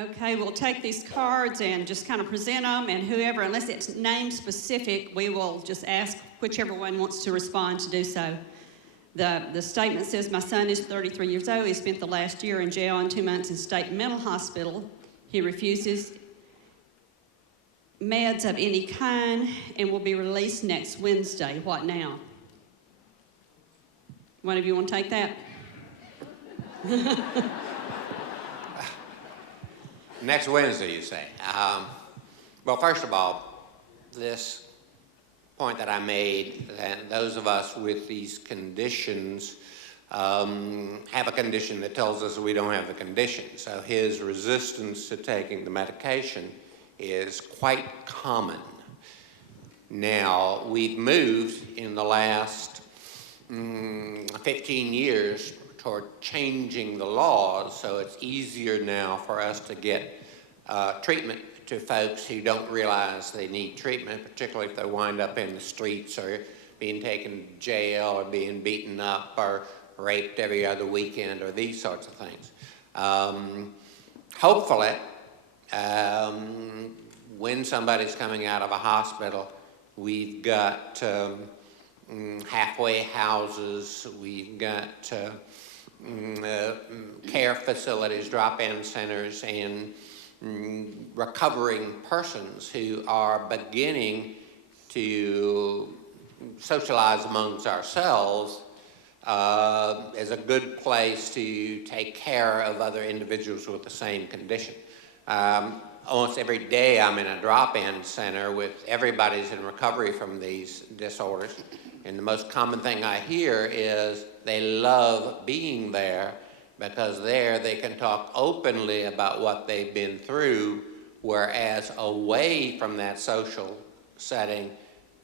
Okay, we'll take these cards and just kind of present them, and whoever, unless it's name specific, we will just ask whichever one wants to respond to do so. The statement says, my son is 33 years old. He spent the last year in jail and 2 months in state mental hospital. He refuses meds of any kind and will be released next Wednesday. What now? One of you want to take that? Next Wednesday, you say. Well, first of all, this point that I made, that those of us with these conditions have a condition that tells us we don't have the condition. So his resistance to taking the medication is quite common. Now, we've moved in the last 15 years toward changing the laws, so it's easier now for us to get treatment to folks who don't realize they need treatment, particularly if they wind up in the streets or being taken to jail or being beaten up or raped every other weekend or these sorts of things. Hopefully, when somebody's coming out of a hospital, we've got halfway houses, we've got care facilities, drop-in centers, and recovering persons who are beginning to socialize amongst ourselves is a good place to take care of other individuals with the same condition. Almost every day I'm in a drop-in center with everybody's in recovery from these disorders, and the most common thing I hear is they love being there because there they can talk openly about what they've been through, whereas away from that social setting,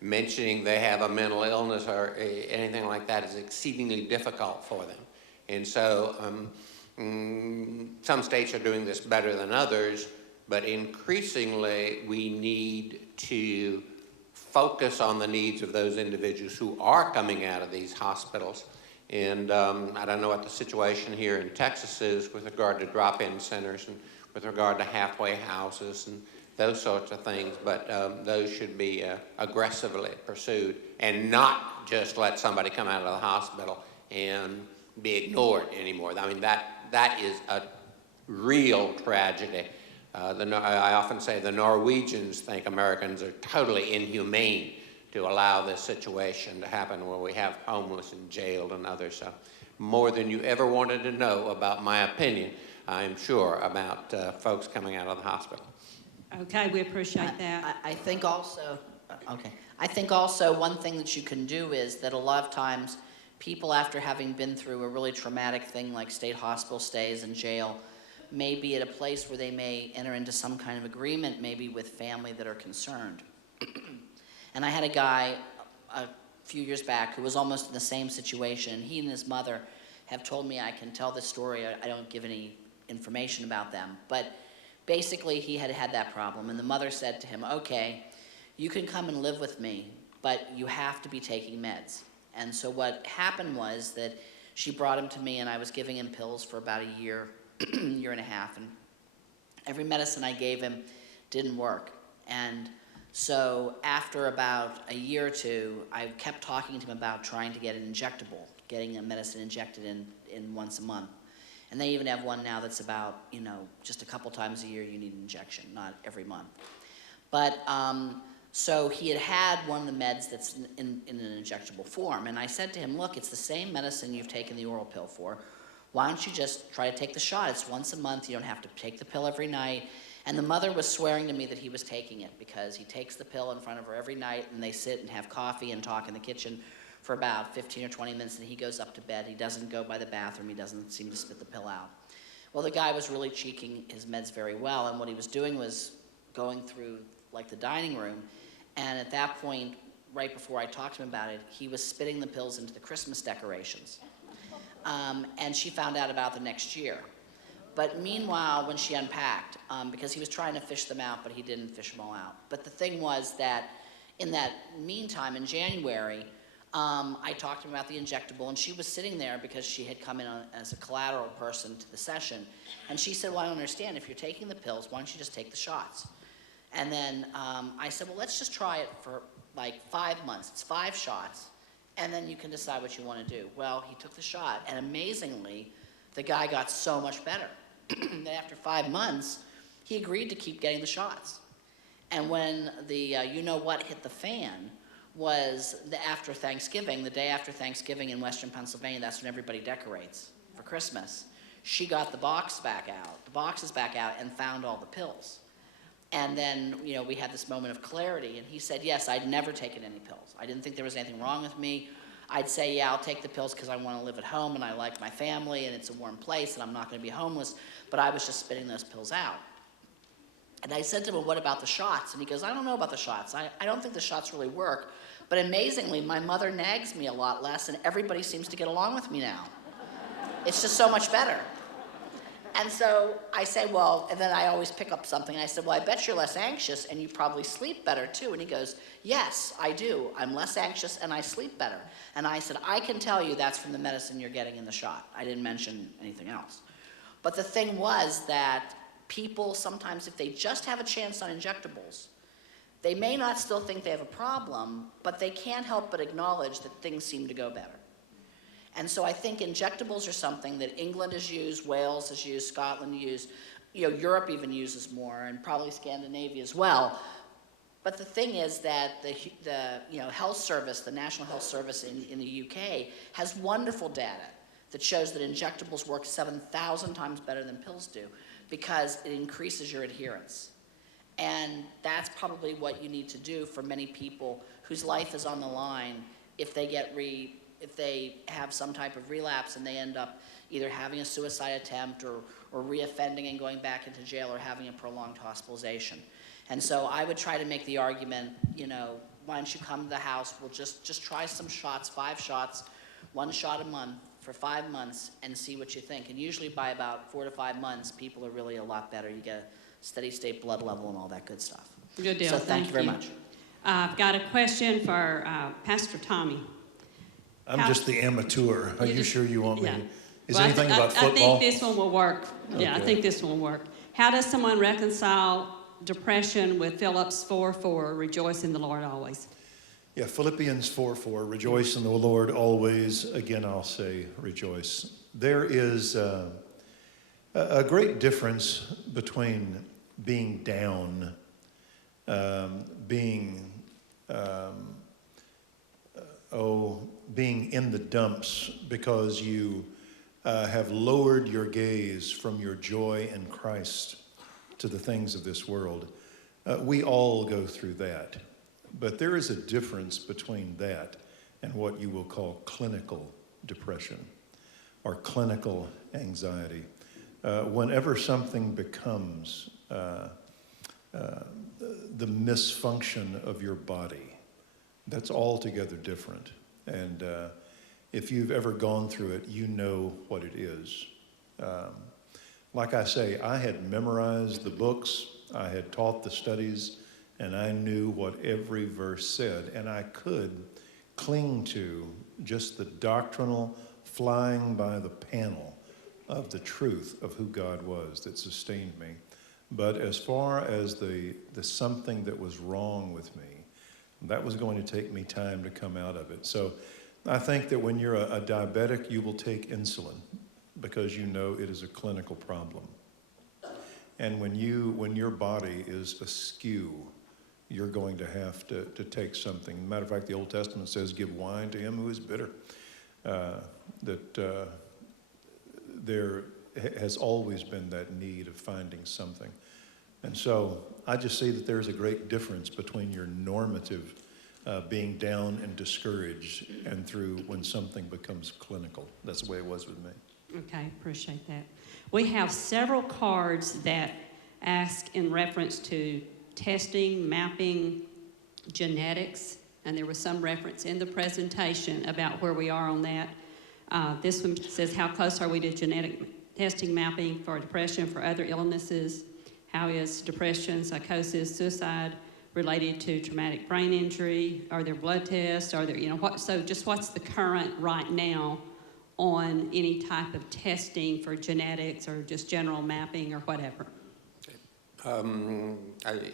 mentioning they have a mental illness or anything like that is exceedingly difficult for them. And so some states are doing this better than others, but increasingly we need to focus on the needs of those individuals who are coming out of these hospitals. And I don't know what the situation here in Texas is with regard to drop-in centers and with regard to halfway houses and those sorts of things, but those should be aggressively pursued and not just let somebody come out of the hospital and be ignored anymore. I mean, that is a real tragedy. I often say the Norwegians think Americans are totally inhumane to allow this situation to happen where we have homeless and jailed and others. So more than you ever wanted to know about my opinion, I'm sure, about folks coming out of the hospital. Okay, we appreciate that. I think also, I think also one thing that you can do is that a lot of times people, after having been through a really traumatic thing like state hospital stays and jail, may be at a place where they may enter into some kind of agreement, maybe with family that are concerned. And I had a guy a few years back who was almost in the same situation. He and his mother have told me I can tell this story. I don't give any information about them. But basically, he had had that problem. And the mother said to him, okay, you can come and live with me, but you have to be taking meds. And so what happened was that she brought him to me, and I was giving him pills for about a year, year and a half. And every medicine I gave him didn't work. And so after about a year or two, I kept talking to him about trying to get an injectable, getting a medicine injected in once a month. And they even have one now that's about, just a couple times a year you need an injection, not every month. But so he had one of the meds that's in an injectable form. And I said to him, look, it's the same medicine you've taken the oral pill for. Why don't you just try to take the shot? It's once a month. You don't have to take the pill every night. And the mother was swearing to me that he was taking it because he takes the pill in front of her every night, and they sit and have coffee and talk in the kitchen for about 15 or 20 minutes, and he goes up to bed. He doesn't go by the bathroom. He doesn't seem to spit the pill out. Well, the guy was really cheeking his meds very well, and what he was doing was going through, like, the dining room, and at that point, right before I talked to him about it, he was spitting the pills into the Christmas decorations. And she found out about the next year. But meanwhile, when she unpacked, because he was trying to fish them out, but he didn't fish them all out. But the thing was that in that meantime, in January, I talked to him about the injectable, and she was sitting there because she had come in as a collateral person to the session. And she said, well, I don't understand. If you're taking the pills, why don't you just take the shots? And then I said, well, let's just try it for like 5 months. It's 5 shots, and then you can decide what you want to do. Well, he took the shot, and amazingly, the guy got so much better. That after 5 months, he agreed to keep getting the shots. And when the you-know-what hit the fan was after Thanksgiving, the day after Thanksgiving in Western Pennsylvania, that's when everybody decorates for Christmas. She got the boxes back out, and found all the pills. And then, we had this moment of clarity, and he said, yes, I'd never taken any pills. I didn't think there was anything wrong with me. I'd say, yeah, I'll take the pills because I want to live at home, and I like my family, and it's a warm place, and I'm not going to be homeless, but I was just spitting those pills out. And I said to him, well, what about the shots? And he goes, I don't know about the shots. I don't think the shots really work. But amazingly, my mother nags me a lot less, and everybody seems to get along with me now. It's just so much better. And so I say, well, and then I always pick up something. And I said, well, I bet you're less anxious, and you probably sleep better, too. And he goes, yes, I do. I'm less anxious, and I sleep better. And I said, I can tell you that's from the medicine you're getting in the shot. I didn't mention anything else. But the thing was that people sometimes, if they just have a chance on injectables, they may not still think they have a problem, but they can't help but acknowledge that things seem to go better. And so I think injectables are something that England has used, Wales has used, Scotland used, Europe even uses more, and probably Scandinavia as well. But the thing is that the health service, the National Health Service in the UK, has wonderful data that shows that injectables work 7,000 times better than pills do because it increases your adherence. And that's probably what you need to do for many people whose life is on the line if they have some type of relapse and they end up either having a suicide attempt or reoffending and going back into jail or having a prolonged hospitalization. And so I would try to make the argument, why don't you come to the house, we'll just try some shots, 5 shots, 1 shot a month for 5 months and see what you think. And usually by about 4 to 5 months, people are really a lot better. You get a steady state blood level and all that good stuff. Good deal. So thank you very much. I've got a question for Pastor Tommy. I'm just the amateur. Are you sure you want me? Yeah. Is there anything about football? I think this one will work. Yeah, I Okay. think this one will work. How does someone reconcile depression with Philippians 4:4, rejoice in the Lord always? Yeah, Philippians 4:4, rejoice in the Lord always. Again, I'll say rejoice. There is a great difference between being down, being in the dumps because you have lowered your gaze from your joy in Christ to the things of this world. We all go through that. But there is a difference between that and what you will call clinical depression or clinical anxiety. Whenever something becomes the misfunction of your body, that's altogether different. And if you've ever gone through it, you know what it is. Like I say, I had memorized the books, I had taught the studies, and I knew what every verse said, and I could cling to just the doctrinal flying by the panel of the truth of who God was that sustained me. But as far as the something that was wrong with me, that was going to take me time to come out of it. So I think that when you're a diabetic, you will take insulin because you know it is a clinical problem. And when your body is askew, you're going to have to take something. Matter of fact, the Old Testament says, give wine to him who is bitter. There has always been that need of finding something. And so I just see that there's a great difference between your normative being down and discouraged and through when something becomes clinical. That's the way it was with me. Okay, appreciate that. We have several cards that ask in reference to testing, mapping, genetics, and there was some reference in the presentation about where we are on that. This one says, how close are we to genetic testing, mapping for depression, for other illnesses? How is depression, psychosis, suicide related to traumatic brain injury? Are there blood tests? Are there, so just what's the current right now on any type of testing for genetics or just general mapping or whatever?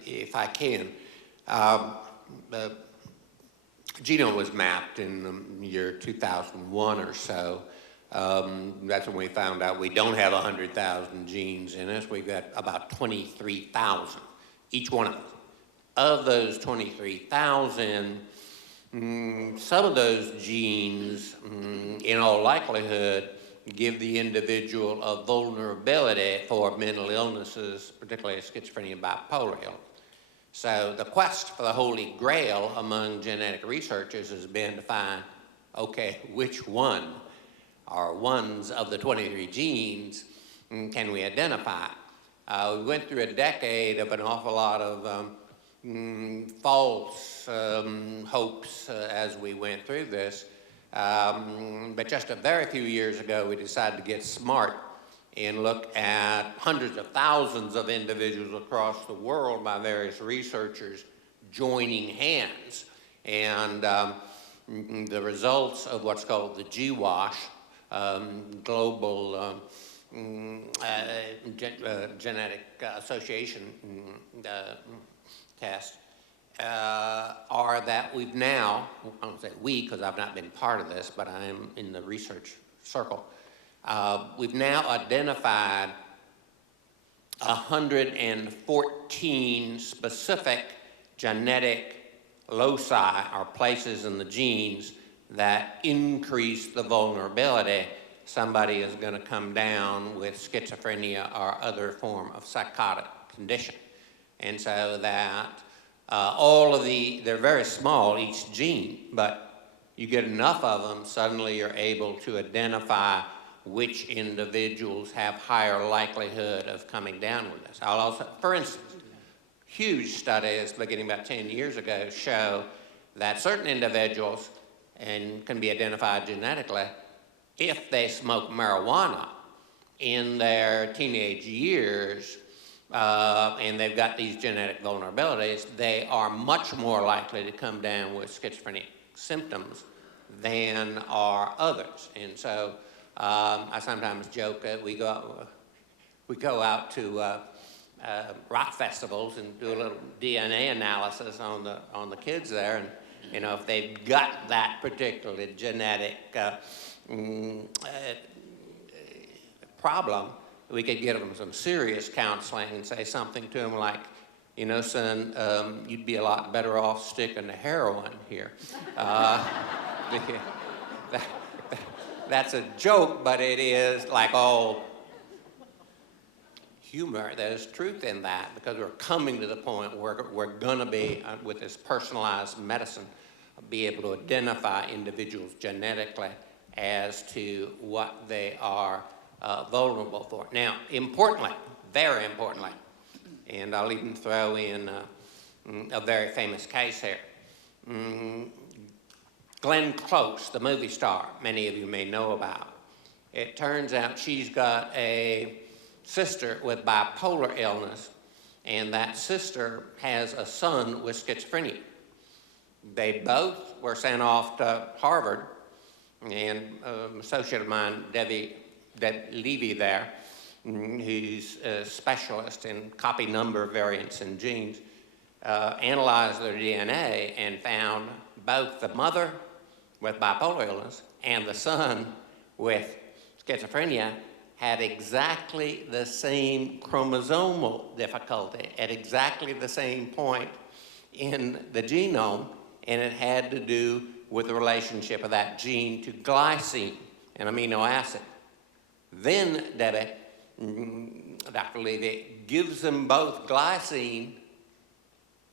If I can, the genome was mapped in the year 2001 or so. That's when we found out we don't have 100,000 genes in us. We've got about 23,000, each one of us. Of those 23,000, some of those genes, in all likelihood, give the individual a vulnerability for mental illnesses, particularly schizophrenia and bipolar illness. So the quest for the holy grail among genetic researchers has been to find, okay, which one or ones of the 23 genes can we identify? We went through a decade of an awful lot of false hopes as we went through this. But just a very few years ago, we decided to get smart and look at hundreds of thousands of individuals across the world by various researchers joining hands. And the results of what's called the GWAS, Global Genetic Association test, are that we've now, I don't say we because I've not been part of this, but I am in the research circle, we've now identified 114 specific genetic loci or places in the genes that increase the vulnerability somebody is going to come down with schizophrenia or other form of psychotic condition. And so that they're very small, each gene, but you get enough of them, suddenly you're able to identify which individuals have higher likelihood of coming down with this. I'll also, for instance, huge studies beginning about 10 years ago show that certain individuals and can be identified genetically if they smoke marijuana in their teenage years, and they've got these genetic vulnerabilities, they are much more likely to come down with schizophrenic symptoms than are others. And so I sometimes joke that we go out to rock festivals and do a little DNA analysis on the kids there, and if they've got that particular genetic problem, we could give them some serious counseling and say something to them like, son, you'd be a lot better off sticking to heroin here. That's a joke, but it is like all humor. There's truth in that because we're coming to the point where we're going to be, with this personalized medicine, be able to identify individuals genetically as to what they are vulnerable for. Now, importantly, very importantly, and I'll even throw in a very famous case here. Glenn Close, the movie star, many of you may know about. It turns out she's got a sister with bipolar illness, and that sister has a son with schizophrenia. They both were sent off to Harvard, and an associate of mine, Deb Levy there, who's a specialist in copy number variants in genes, analyzed their DNA and found both the mother with bipolar illness and the son with schizophrenia had exactly the same chromosomal difficulty at exactly the same point in the genome, and it had to do with the relationship of that gene to glycine, an amino acid. Then Dr. Levy gives them both glycine.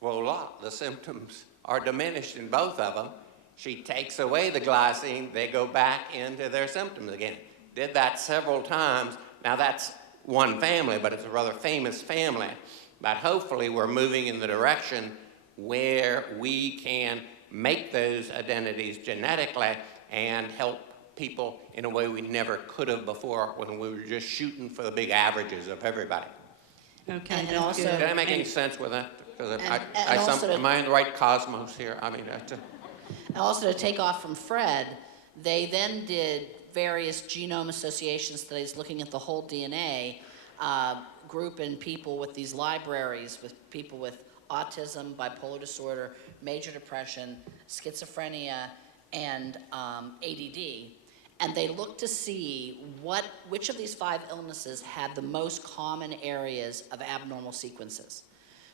Voila, the symptoms are diminished in both of them. She takes away the glycine, they go back into their symptoms again. Did that several times. Now that's one family, but it's a rather famous family. But hopefully we're moving in the direction where we can make those identities genetically and help people in a way we never could have before when we were just shooting for the big averages of everybody. Okay, And that's also- good. Did I make any And- sense with that? Because And also to- am I in the right cosmos here? I mean, And also to take off from Fred, they then did various genome association studies looking at the whole DNA, grouping people with these libraries, with people with autism, bipolar disorder, major depression, schizophrenia, and ADD. And they looked to see which of these 5 illnesses had the most common areas of abnormal sequences.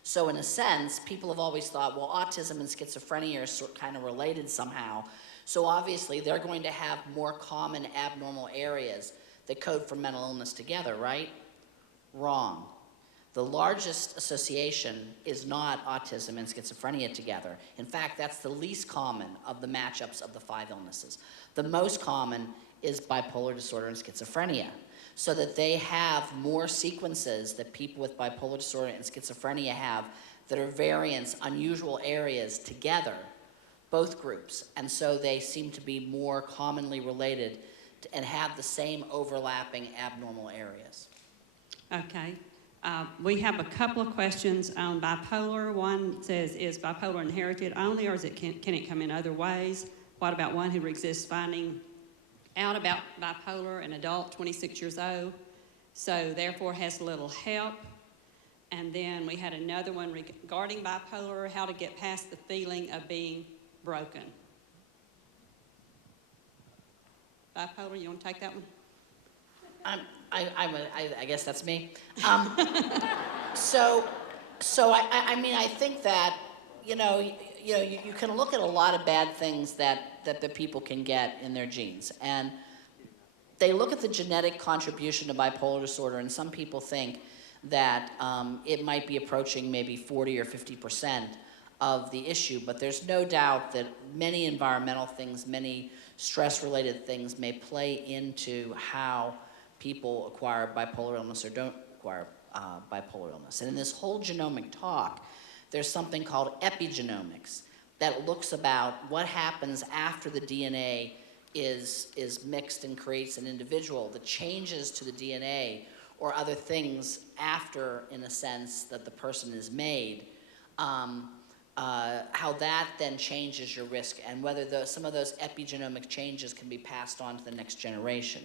So in a sense, people have always thought, well, autism and schizophrenia are kind of related somehow. So obviously, they're going to have more common abnormal areas that code for mental illness together, right? Wrong. The largest association is not autism and schizophrenia together. In fact, that's the least common of the matchups of the 5 illnesses. The most common is bipolar disorder and schizophrenia, so that they have more sequences that people with bipolar disorder and schizophrenia have that are variants, unusual areas together, both groups. And so they seem to be more commonly related and have the same overlapping abnormal areas. Okay. We have a couple of questions on bipolar. One says, is bipolar inherited only, or can it come in other ways? What about one who resists finding out about bipolar, an adult, 26 years old, so therefore has little help? And then we had another one regarding bipolar, how to get past the feeling of being broken. Bipolar, you want to take that one? I guess that's me. So I mean, I think that, you can look at a lot of bad things that the people can get in their genes. And they look at the genetic contribution to bipolar disorder, and some people think that it might be approaching maybe 40 or 50% of the issue, but there's no doubt that many environmental things, many stress-related things may play into how people acquire bipolar illness or don't acquire bipolar illness. And in this whole genomic talk, there's something called epigenomics that looks about what happens after the DNA is mixed and creates an individual, the changes to the DNA or other things after, in a sense, that the person is made, how that then changes your risk, and whether some of those epigenomic changes can be passed on to the next generation.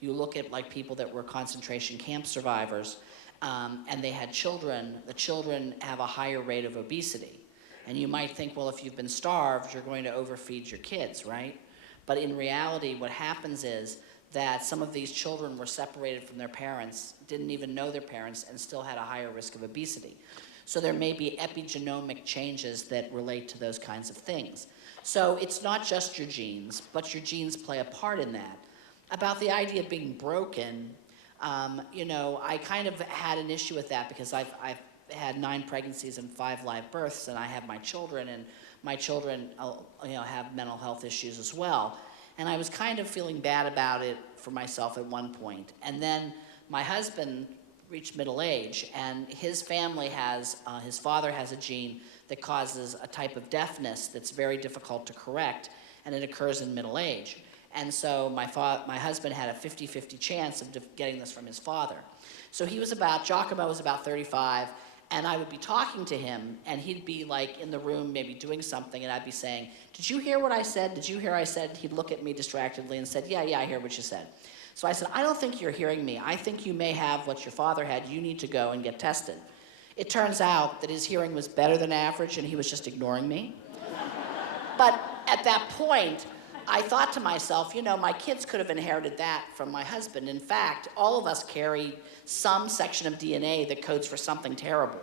You look at like people that were concentration camp survivors, and they had children. The children have a higher rate of obesity. And you might think, well, if you've been starved, you're going to overfeed your kids, right? But in reality, what happens is that some of these children were separated from their parents, didn't even know their parents, and still had a higher risk of obesity. So there may be epigenomic changes that relate to those kinds of things. So it's not just your genes, but your genes play a part in that. About the idea of being broken, I kind of had an issue with that because I've had 9 pregnancies and 5 live births, and I have my children, and my children, have mental health issues as well. And I was kind of feeling bad about it for myself at one point. And then my husband reached middle age, and his family his father has a gene that causes a type of deafness that's very difficult to correct, and it occurs in middle age. And so my husband had a 50-50 chance of getting this from his father. So Giacomo was about 35, and I would be talking to him, and he'd be like in the room maybe doing something, and I'd be saying, "Did you hear what I said? Did you hear I said?" He'd look at me distractedly and said, yeah, I hear what you said. So I said, "I don't think you're hearing me. I think you may have what your father had. You need to go and get tested." It turns out that his hearing was better than average, and he was just ignoring me. But at that point, I thought to myself, my kids could have inherited that from my husband. In fact, all of us carry some section of DNA that codes for something terrible.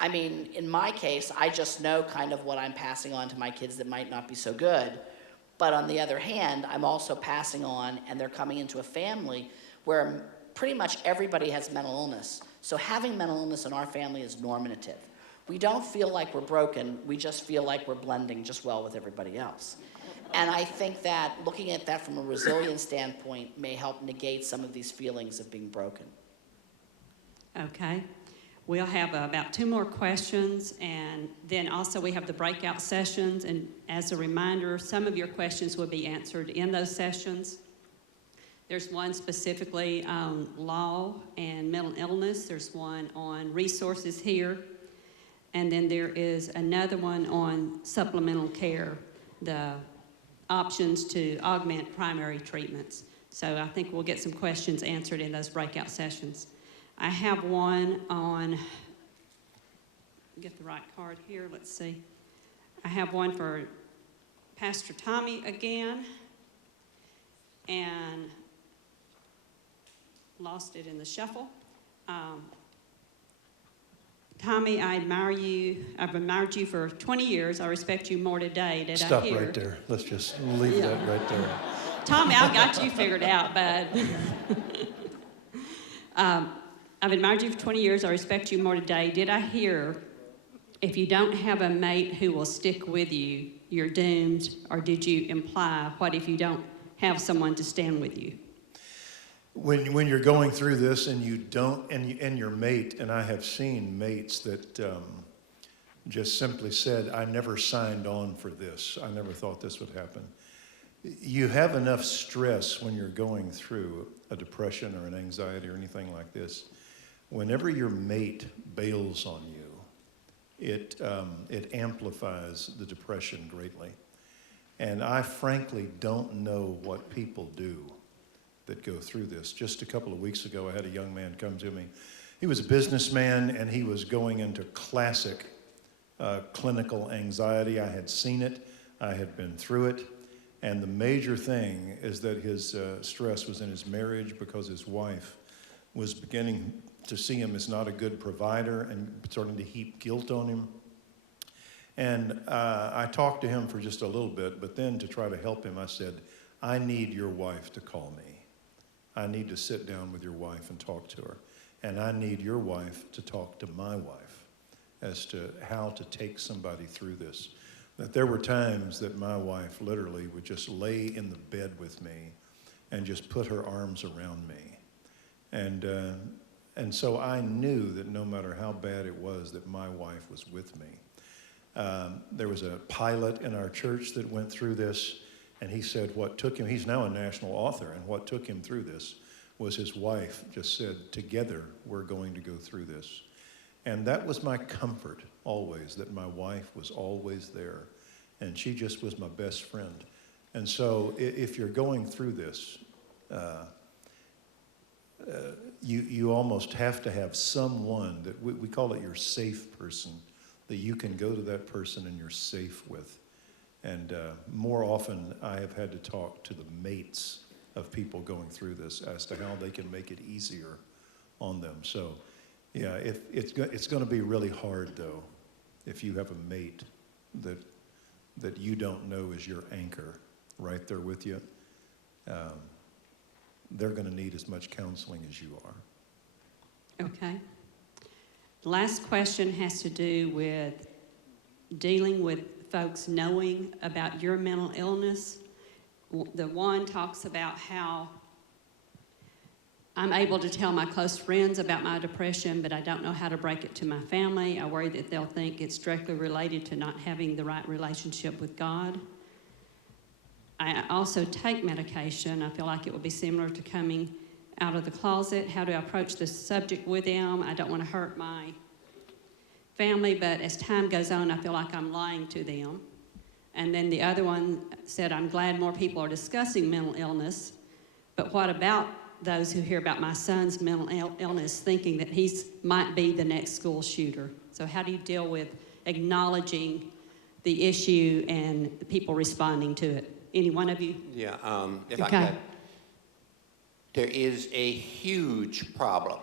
I mean, in my case, I just know kind of what I'm passing on to my kids that might not be so good. But on the other hand, I'm also passing on, and they're coming into a family where pretty much everybody has mental illness. So having mental illness in our family is normative. We don't feel like we're broken, we just feel like we're blending just well with everybody else. And I think that looking at that from a resilience standpoint may help negate some of these feelings of being broken. Okay. We'll have about 2 more questions, and then also we have the breakout sessions. And as a reminder, some of your questions will be answered in those sessions. There's one specifically on law and mental illness. There's one on resources here. And then there is another one on supplemental care, the options to augment primary treatments. So I think we'll get some questions answered in those breakout sessions. I have one on, get the right card here, let's see. I have one for Pastor Tommy again, and lost it in the shuffle. Tommy, I admire you. I've admired you for 20 years. I respect you more today. Did Stop I hear? right there. Let's just leave that right there. Tommy, I've got you figured out, bud. I've admired you for 20 years. I respect you more today. Did I hear, if you don't have a mate who will stick with you, you're doomed? Or did you imply, what if you don't have someone to stand with you? When you're going through this and you don't, and your mate, and I have seen mates that just simply said, I never signed on for this. I never thought this would happen. You have enough stress when you're going through a depression or an anxiety or anything like this. Whenever your mate bails on you, it amplifies the depression greatly. And I frankly don't know what people do that go through this. Just a couple of weeks ago, I had a young man come to me. He was a businessman, and he was going into classic clinical anxiety. I had seen it. I had been through it. And the major thing is that his stress was in his marriage, because his wife was beginning to see him as not a good provider and starting to heap guilt on him. And I talked to him for just a little bit, but then to try to help him, I said, I need your wife to call me. I need to sit down with your wife and talk to her. And I need your wife to talk to my wife as to how to take somebody through this. That there were times that my wife literally would just lay in the bed with me and just put her arms around me. And so I knew that no matter how bad it was, that my wife was with me. There was a pilot in our church that went through this, and he said what took him, he's now a national author, and what took him through this was his wife just said, together we're going to go through this. And that was my comfort always, that my wife was always there, and she just was my best friend. And so if you're going through this, you almost have to have someone that we call it your safe person, that you can go to that person and you're safe with. And more often, I have had to talk to the mates of people going through this as to how they can make it easier on them. So, yeah, it's going to be really hard, though, if you have a mate that you don't know is your anchor right there with you. They're going to need as much counseling as you are. Okay. The last question has to do with dealing with folks knowing about your mental illness. The one talks about how I'm able to tell my close friends about my depression, but I don't know how to break it to my family. I worry that they'll think it's directly related to not having the right relationship with God. I also take medication. I feel like it would be similar to coming out of the closet. How do I approach this subject with them? I don't want to hurt my family, but as time goes on, I feel like I'm lying to them. And then the other one said, I'm glad more people are discussing mental illness, but what about those who hear about my son's mental illness thinking that he might be the next school shooter? So how do you deal with acknowledging the issue and the people responding to it? Any one of you? Yeah, if Okay. I could. There is a huge problem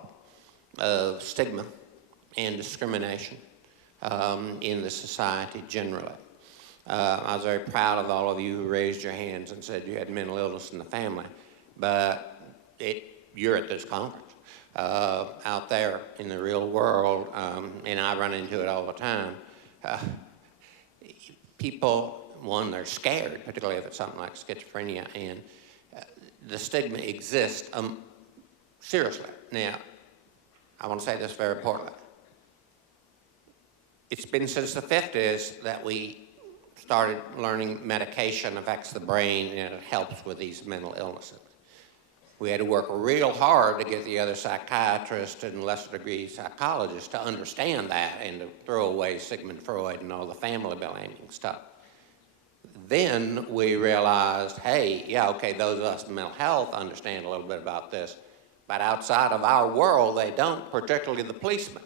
of stigma and discrimination in the society generally. I was very proud of all of you who raised your hands and said you had mental illness in the family, but you're at this conference. Out there in the real world, and I run into it all the time, people, one, they're scared, particularly if it's something like schizophrenia, and the stigma exists seriously. Now, I want to say this very importantly. It's been since the 50s that we started learning medication affects the brain and it helps with these mental illnesses. we had to work real hard to get the other psychiatrists and lesser degree psychologists to understand that and to throw away Sigmund Freud and all the family blaming stuff. Then we realized, hey, yeah, okay, those of us in mental health understand a little bit about this, but outside of our world, they don't, particularly the policemen.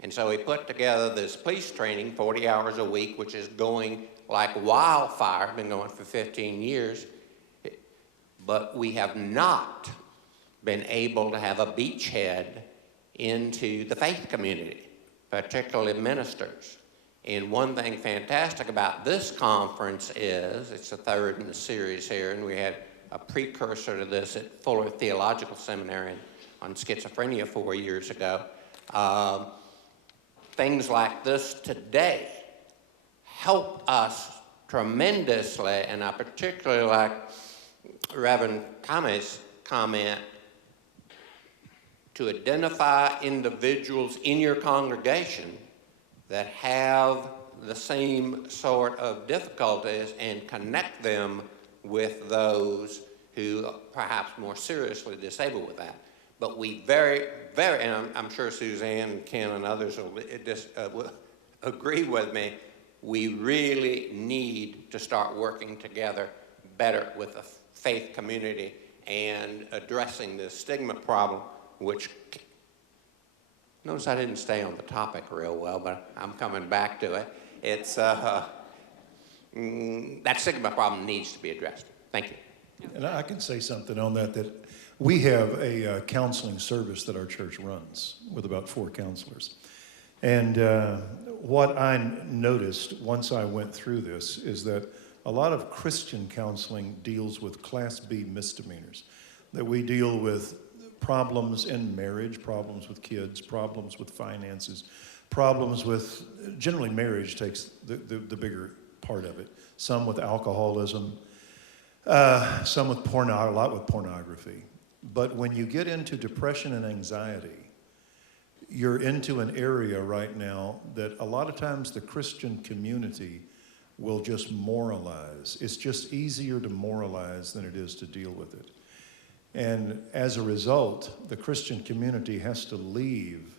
And so we put together this police training, 40 hours a week, which is going like wildfire, been going for 15 years, but we have not been able to have a beachhead into the faith community, particularly ministers. And one thing fantastic about this conference is, it's the third in the series here, and we had a precursor to this at Fuller Theological Seminary on schizophrenia 4 years ago. Things like this today help us tremendously, and I particularly like Reverend Kame's comment to identify individuals in your congregation that have the same sort of difficulties and connect them with those who are perhaps more seriously disabled with that. But we and I'm sure Suzanne and Ken and others will agree with me, we really need to start working together better with the faith community and addressing this stigma problem, which, notice I didn't stay on the topic real well, but I'm coming back to it. It's, that stigma problem needs to be addressed. Thank you. And I can say something on that we have a counseling service that our church runs with about 4 counselors. And what I noticed once I went through this is that a lot of Christian counseling deals with Class B misdemeanors, that we deal with problems in marriage, problems with kids, problems with finances, problems with, generally marriage takes the bigger part of it, some with alcoholism, some with a lot with pornography. But when you get into depression and anxiety, you're into an area right now that a lot of times the Christian community will just moralize. It's just easier to moralize than it is to deal with it. And as a result, the Christian community has to leave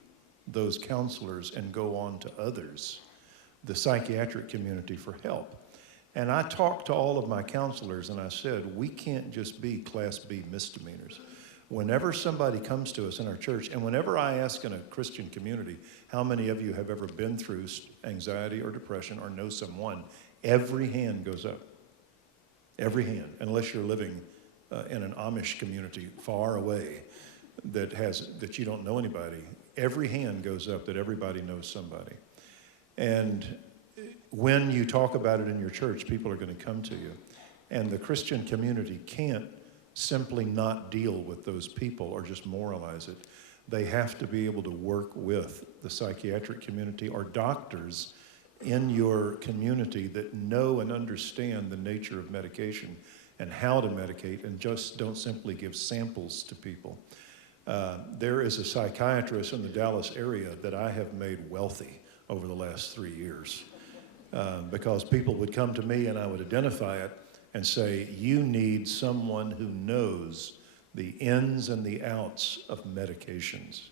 those counselors and go on to others, the psychiatric community, for help. And I talked to all of my counselors and I said, we can't just be Class B misdemeanors. Whenever somebody comes to us in our church, and whenever I ask in a Christian community, how many of you have ever been through anxiety or depression or know someone, every hand goes up. Every hand, unless you're living in an Amish community far away that you don't know anybody. Every hand goes up that everybody knows somebody. And when you talk about it in your church, people are going to come to you. And the Christian community can't simply not deal with those people or just moralize it. They have to be able to work with the psychiatric community or doctors in your community that know and understand the nature of medication and how to medicate, and just don't simply give samples to people. There is a psychiatrist in the Dallas area that I have made wealthy over the last 3 years because people would come to me and I would identify it and say, you need someone who knows the ins and the outs of medications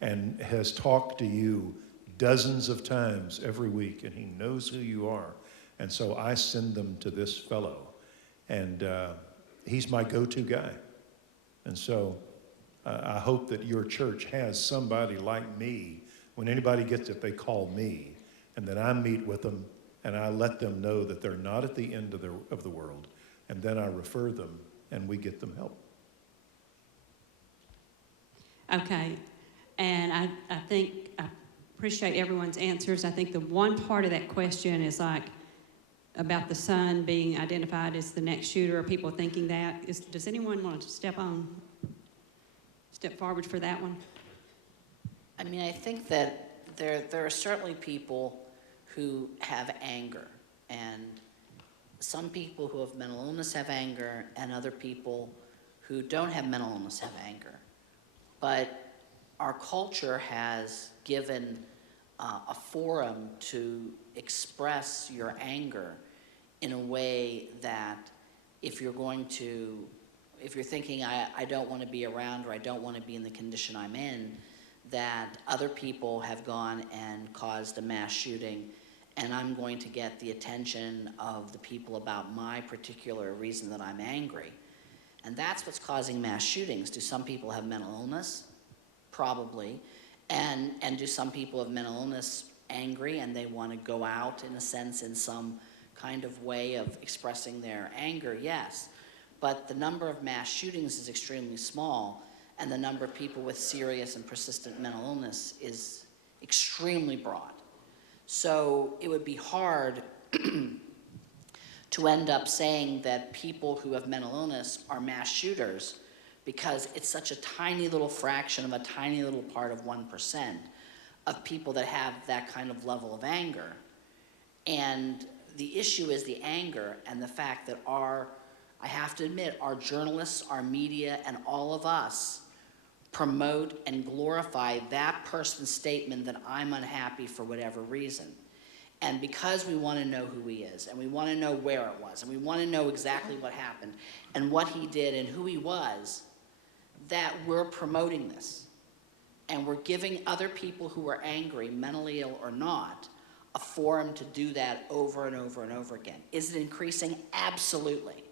and has talked to you dozens of times every week, and he knows who you are. And so I send them to this fellow, and he's my go-to guy. And so I hope that your church has somebody like me. When anybody gets it, they call me, and then I meet with them, and I let them know that they're not at the end of the world, and then I refer them, and we get them help. Okay, and I think I appreciate everyone's answers. I think the one part of that question is like about the son being identified as the next shooter. Are people thinking that? Does anyone want to step forward for that one? I mean, I think that there are certainly people who have anger, and some people who have mental illness have anger, and other people who don't have mental illness have anger. But our culture has given a forum to express your anger in a way that if you're going to if you're thinking, I don't want to be around, or I don't want to be in the condition I'm in, that other people have gone and caused a mass shooting, and I'm going to get the attention of the people about my particular reason that I'm angry. And that's what's causing mass shootings. Do some people have mental illness? Probably. And do some people have mental illness angry and they want to go out, in a sense, in some kind of way of expressing their anger? Yes. But the number of mass shootings is extremely small, and the number of people with serious and persistent mental illness is extremely broad. So it would be hard to end up saying that people who have mental illness are mass shooters, because it's such a tiny little fraction of a tiny little part of 1% of people that have that kind of level of anger. And the issue is the anger and the fact that I have to admit, our journalists, our media, and all of us promote and glorify that person's statement that I'm unhappy for whatever reason. And because we want to know who he is, and we want to know where it was, and we want to know exactly what happened, and what he did, and who he was, that we're promoting this. And we're giving other people who are angry, mentally ill or not, a forum to do that over and over and over again. Is it increasing? Absolutely.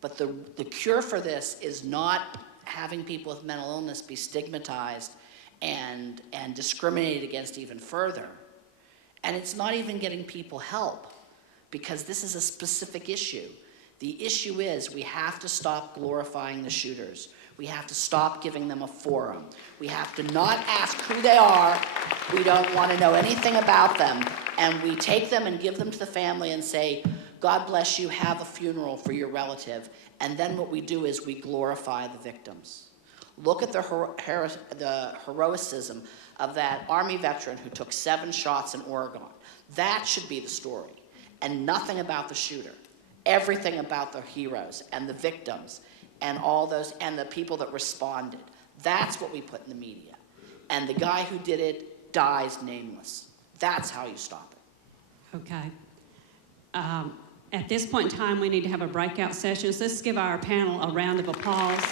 But the cure for this is not having people with mental illness be stigmatized and discriminated against even further. And it's not even getting people help, because this is a specific issue. The issue is we have to stop glorifying the shooters. We have to stop giving them a forum. We have to not ask who they are. We don't want to know anything about them. And we take them and give them to the family and say, God bless you, have a funeral for your relative. And then what we do is we glorify the victims. Look at the heroicism of that Army veteran who took 7 shots in Oregon. That should be the story. And nothing about the shooter. Everything about the heroes and the victims and all those, and the people that responded. That's what we put in the media. And the guy who did it dies nameless. That's how you stop it. Okay. At this point in time, we need to have a breakout session. So let's give our panel a round of applause.